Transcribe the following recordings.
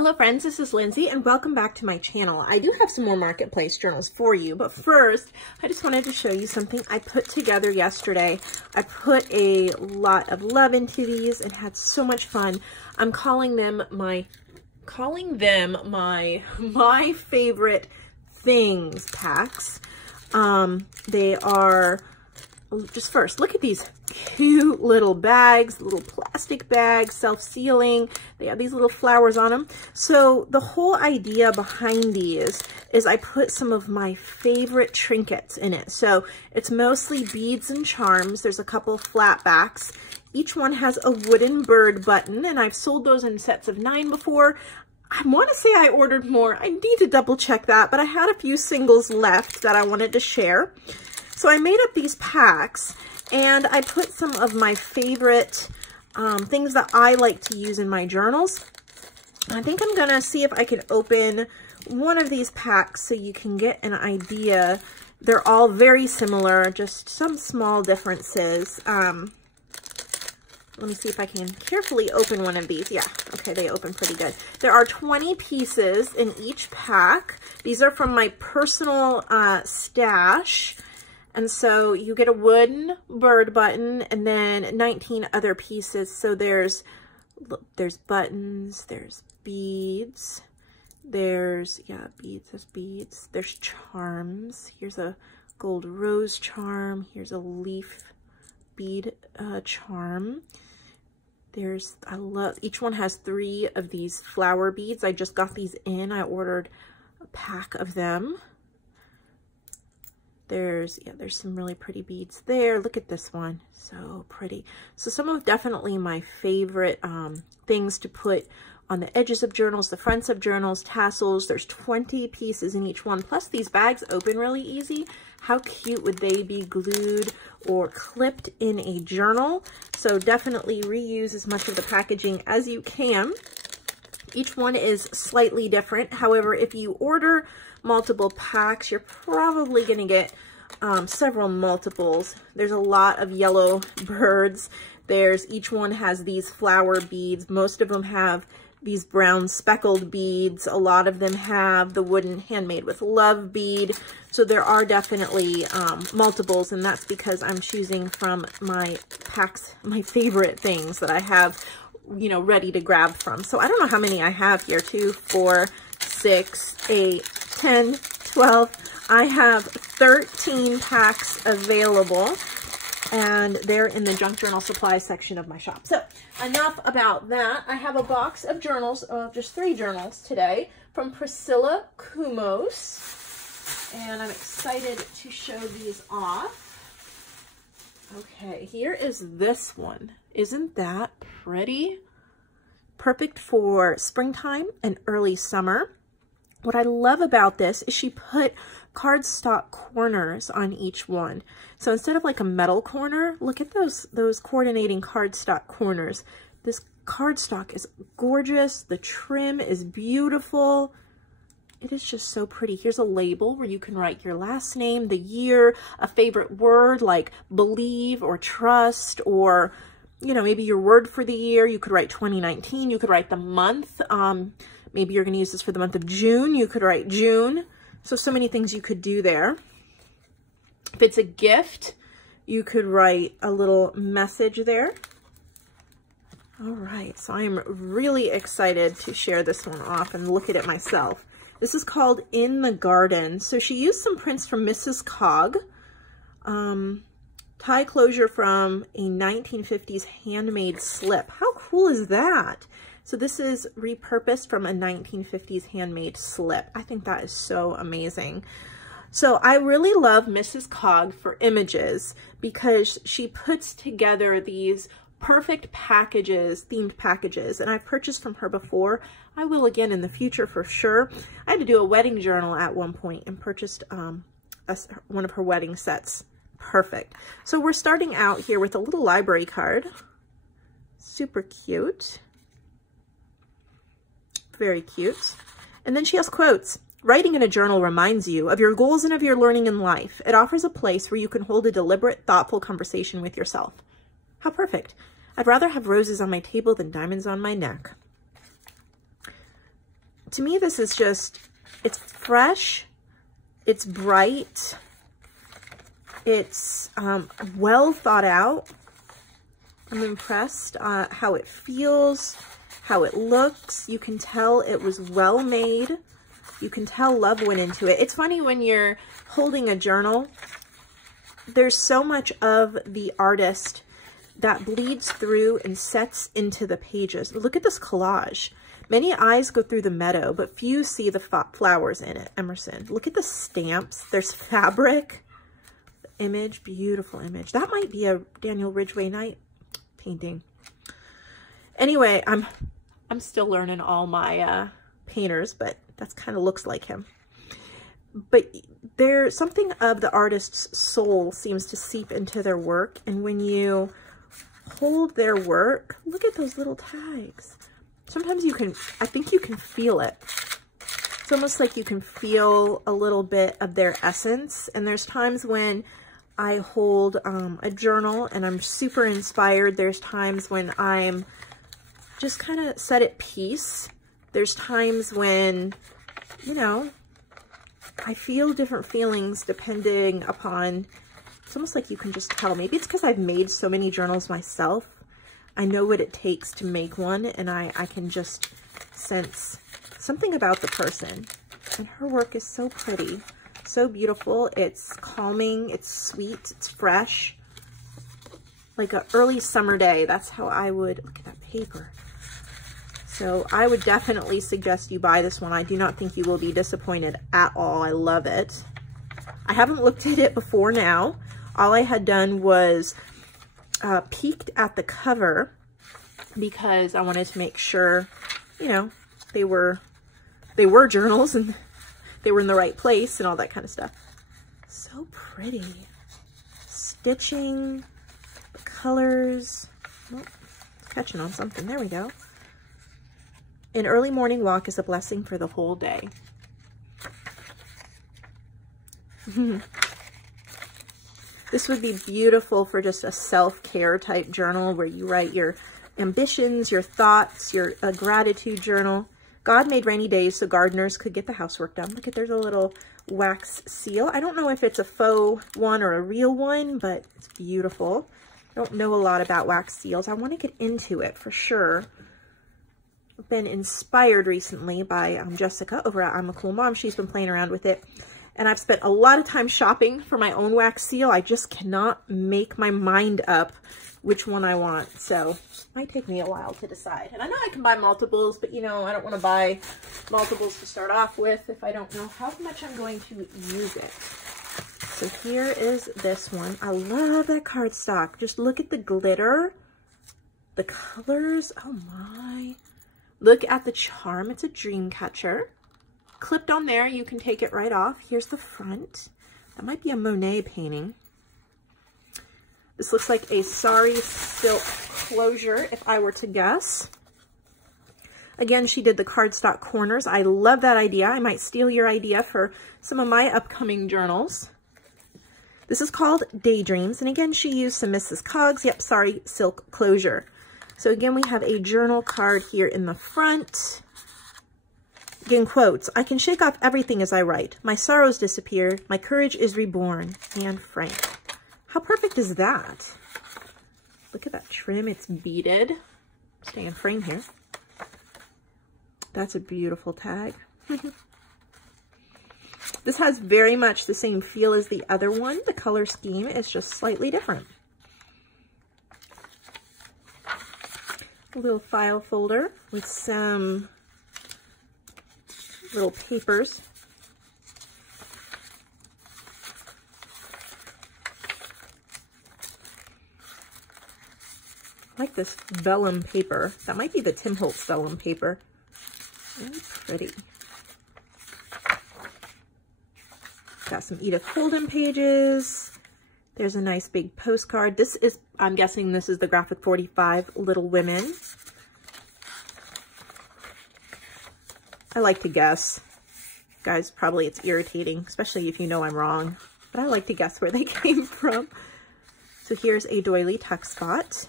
Hello friends, this is Lindsay and welcome back to my channel. I do have some more marketplace journals for you, but first I just wanted to show you something I put together yesterday. I put a lot of love into these and had so much fun. I'm calling them my favorite things packs. They are, just first, look at these cute little bags, little plastic bags, self-sealing. They have these little flowers on them. So the whole idea behind these is I put some of my favorite trinkets in it. So it's mostly beads and charms. There's a couple flat backs. Each one has a wooden bird button, and I've sold those in sets of 9 before. I want to say I ordered more. I need to double check that, but I had a few singles left that I wanted to share. So I made up these packs and I put some of my favorite things that I like to use in my journals. I think I'm gonna see if I can open one of these packs so you can get an idea. They're all very similar, just some small differences. Let me see if I can carefully open one of these. Yeah, okay, they open pretty good. There are 20 pieces in each pack. These are from my personal stash. And so you get a wooden bird button and then 19 other pieces. So there's buttons, there's beads, there's beads. There's charms. Here's a gold rose charm. Here's a leaf bead charm. Each one has 3 of these flower beads. I just got these in. I ordered a pack of them. There's some really pretty beads there. Look at this one, so pretty. So some of definitely my favorite things to put on the edges of journals, the fronts of journals, tassels. There's 20 pieces in each one. Plus these bags open really easy. How cute would they be glued or clipped in a journal? So definitely reuse as much of the packaging as you can. Each one is slightly different. However, if you order multiple packs, you're probably going to get several multiples. There's a lot of yellow birds. Each one has these flower beads. Most of them have these brown speckled beads. A lot of them have the wooden handmade with love bead. So there are definitely multiples, and that's because I'm choosing from my packs, my favorite things that I have, you know, ready to grab from. So I don't know how many I have here. 2, 4, 6, 8, 10, 12. I have 13 packs available, and they're in the junk journal supply section of my shop. So enough about that. I have a box of journals, just 3 journals today from Priscilla Coumos, and I'm excited to show these off. Okay, here is this one. Isn't that pretty? Perfect for springtime and early summer. What I love about this is she put cardstock corners on each one. So instead of like a metal corner, look at those coordinating cardstock corners. This cardstock is gorgeous. The trim is beautiful. It is just so pretty. Here's a label where you can write your last name, the year, a favorite word like believe or trust, or, you know, maybe your word for the year. You could write 2019. You could write the month. Maybe you're going to use this for the month of June. You could write June. So many things you could do there. If it's a gift, you could write a little message there. All right, so I'm really excited to share this one off and look at it myself. This is called In the Garden. So she used some prints from Mrs. Cog. Tie closure from a 1950s handmade slip. How cool is that? So this is repurposed from a 1950s handmade slip. I think that is so amazing. So I really love Mrs. Cog for images because she puts together these perfect packages, themed packages, and I've purchased from her before. I will again in the future for sure. I had to do a wedding journal at one point and purchased one of her wedding sets. Perfect. So we're starting out here with a little library card. Super cute. Very cute. And then she has quotes. Writing in a journal reminds you of your goals and of your learning in life. It offers a place where you can hold a deliberate, thoughtful conversation with yourself. How perfect. I'd rather have roses on my table than diamonds on my neck. to me, this is just, it's fresh, it's bright, it's well thought out. I'm impressed how it feels, how it looks. You can tell it was well made. You can tell love went into it. It's funny when you're holding a journal, there's so much of the artist that bleeds through and sets into the pages. Look at this collage. Many eyes go through the meadow, but few see the flowers in it. Emerson. Look at the stamps. There's fabric. The image, beautiful image. That might be a Daniel Ridgway Knight painting. Anyway, I'm still learning all my painters, but that's kind of looks like him. But there's something of the artist's soul seems to seep into their work, and when you hold their work, look at those little tags. Sometimes you can, I think you can feel it. It's almost like you can feel a little bit of their essence. And there's times when I hold a journal and I'm super inspired. There's times when I'm just kind of set at peace. There's times when, you know, I feel different feelings depending upon, it's almost like you can just tell. Maybe it's because I've made so many journals myself. I know what it takes to make one, and I can just sense something about the person. And her work is so pretty, so beautiful. It's calming, it's sweet, it's fresh. Like an early summer day, that's how I would, look at that paper. So I would definitely suggest you buy this one. I do not think you will be disappointed at all. I love it. I haven't looked at it before now. All I had done was peeked at the cover because I wanted to make sure, you know, they were journals and they were in the right place and all that kind of stuff. So pretty. Stitching, the colors. Oh, catching on something. There we go. An early morning walk is a blessing for the whole day. This would be beautiful for just a self-care type journal where you write your ambitions, your thoughts, your gratitude journal. God made rainy days so gardeners could get the housework done. Look at, there's a little wax seal. I don't know if it's a faux one or a real one, but it's beautiful. I don't know a lot about wax seals. I want to get into it for sure. I've been inspired recently by Jessica over at I'm a Cool Mom. She's been playing around with it. And I've spent a lot of time shopping for my own wax seal. I just cannot make my mind up which one I want. So it might take me a while to decide. And I know I can buy multiples, but you know, I don't want to buy multiples to start off with if I don't know how much I'm going to use it. So here is this one. I love that cardstock. Just look at the glitter, the colors. Oh my. Look at the charm. It's a dream catcher. Clipped on there, you can take it right off. Here's the front. That might be a Monet painting. This looks like a sari silk closure, if I were to guess. Again, she did the cardstock corners. I love that idea. I might steal your idea for some of my upcoming journals. This is called Daydreams. And again, she used some Mrs. Coggs. Yep, sari silk closure. So again, we have a journal card here in the front. Again, quotes, I can shake off everything as I write. My sorrows disappear. My courage is reborn. Anne Frank. How perfect is that? Look at that trim. It's beaded. Stay in frame here. That's a beautiful tag. This has very much the same feel as the other one. The color scheme is just slightly different. A little file folder with some little papers. I like this vellum paper. That might be the Tim Holtz vellum paper. Very pretty. Got some Edith Holden pages. There's a nice big postcard. This is, I'm guessing this is the Graphic 45 Little Women. I like to guess. Guys, probably it's irritating, especially if you know I'm wrong. But I like to guess where they came from. So here's a doily tuck spot.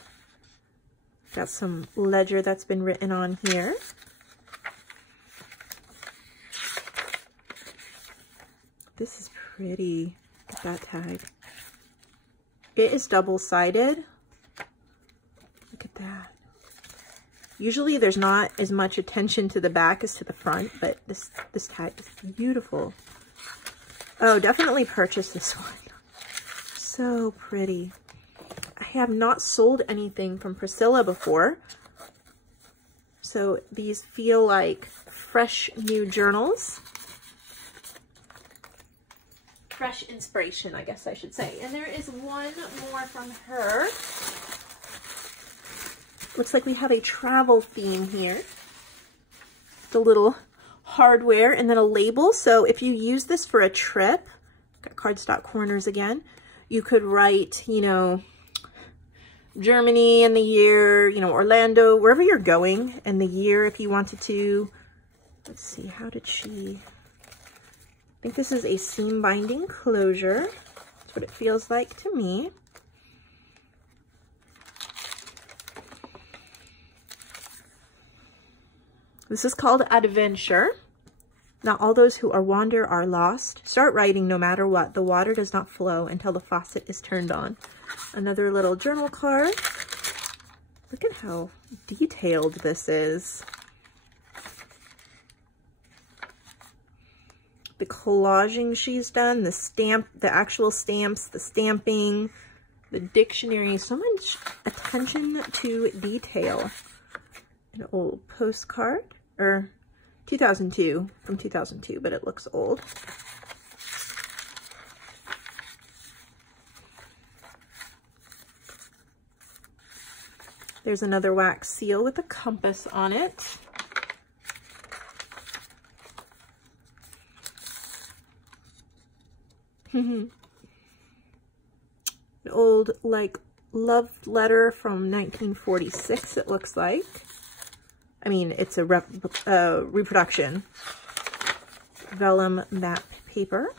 Got some ledger that's been written on here. this is pretty. Look at that tag. It is double-sided. Look at that. Usually there's not as much attention to the back as to the front, but this tag is beautiful. Oh, definitely purchase this one. So pretty. I have not sold anything from Priscilla before, so these feel like fresh new journals. Fresh inspiration, I guess I should say. And there is one more from her. Looks like we have a travel theme here. The little hardware and then a label. So if you use this for a trip, got cardstock corners again, you could write, you know, Germany and the year, you know, Orlando, wherever you're going, and the year if you wanted to. Let's see, how did she... I think this is a seam binding closure. That's what it feels like to me. This is called Adventure. Not all those who are wander are lost. Start writing no matter what. The water does not flow until the faucet is turned on. Another little journal card. Look at how detailed this is. The collaging she's done, the stamp, the actual stamps, the stamping, the dictionary, so much attention to detail. An old postcard, or 2002, from 2002, but it looks old. There's another wax seal with a compass on it. An old, like, love letter from 1946, it looks like. I mean, it's a reproduction. Vellum map paper.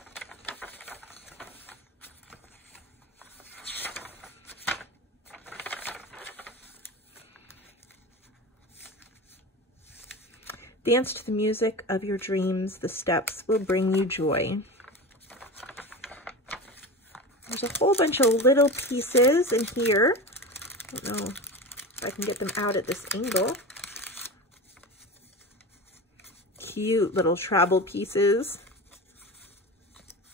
Dance to the music of your dreams. The steps will bring you joy. There's a whole bunch of little pieces in here. I don't know if I can get them out at this angle. Cute little travel pieces.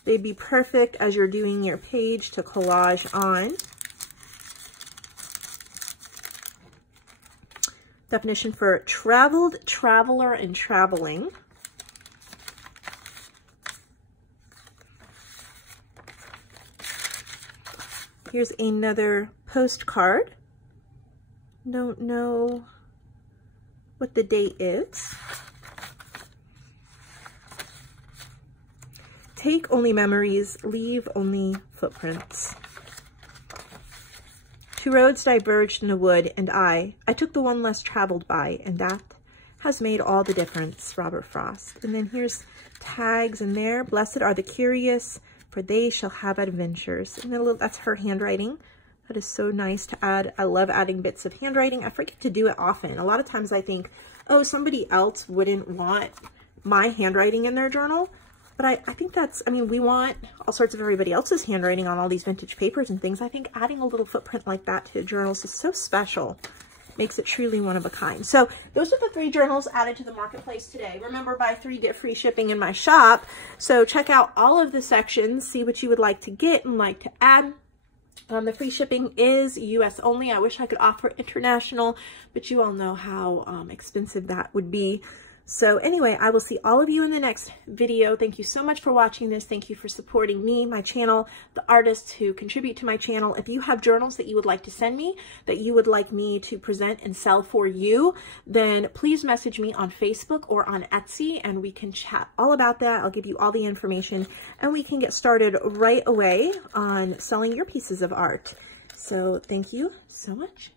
They'd be perfect as you're doing your page to collage on. Definition for traveled, traveler, and traveling. Here's another postcard. Don't know what the date is. Take only memories, leave only footprints. Two roads diverged in a wood, and I took the one less traveled by, and that has made all the difference. Robert Frost. And then here's tags in there. Blessed are the curious, for they shall have adventures. And then that's her handwriting. That is so nice to add. I love adding bits of handwriting. I forget to do it often. A lot of times I think, oh, somebody else wouldn't want my handwriting in their journal. But I think that's, I mean, we want all sorts of everybody else's handwriting on all these vintage papers and things. I think adding a little footprint like that to journals is so special. Makes it truly one of a kind. So those are the 3 journals added to the marketplace today. Remember, buy 3, get free shipping in my shop. So check out all of the sections, see what you would like to get and like to add. The free shipping is US only. I wish I could offer international, but you all know how expensive that would be. So anyway, I will see all of you in the next video. Thank you so much for watching this. Thank you for supporting me, my channel, the artists who contribute to my channel. If you have journals that you would like to send me, that you would like me to present and sell for you, then please message me on Facebook or on Etsy and we can chat all about that. I'll give you all the information and we can get started right away on selling your pieces of art. So thank you so much.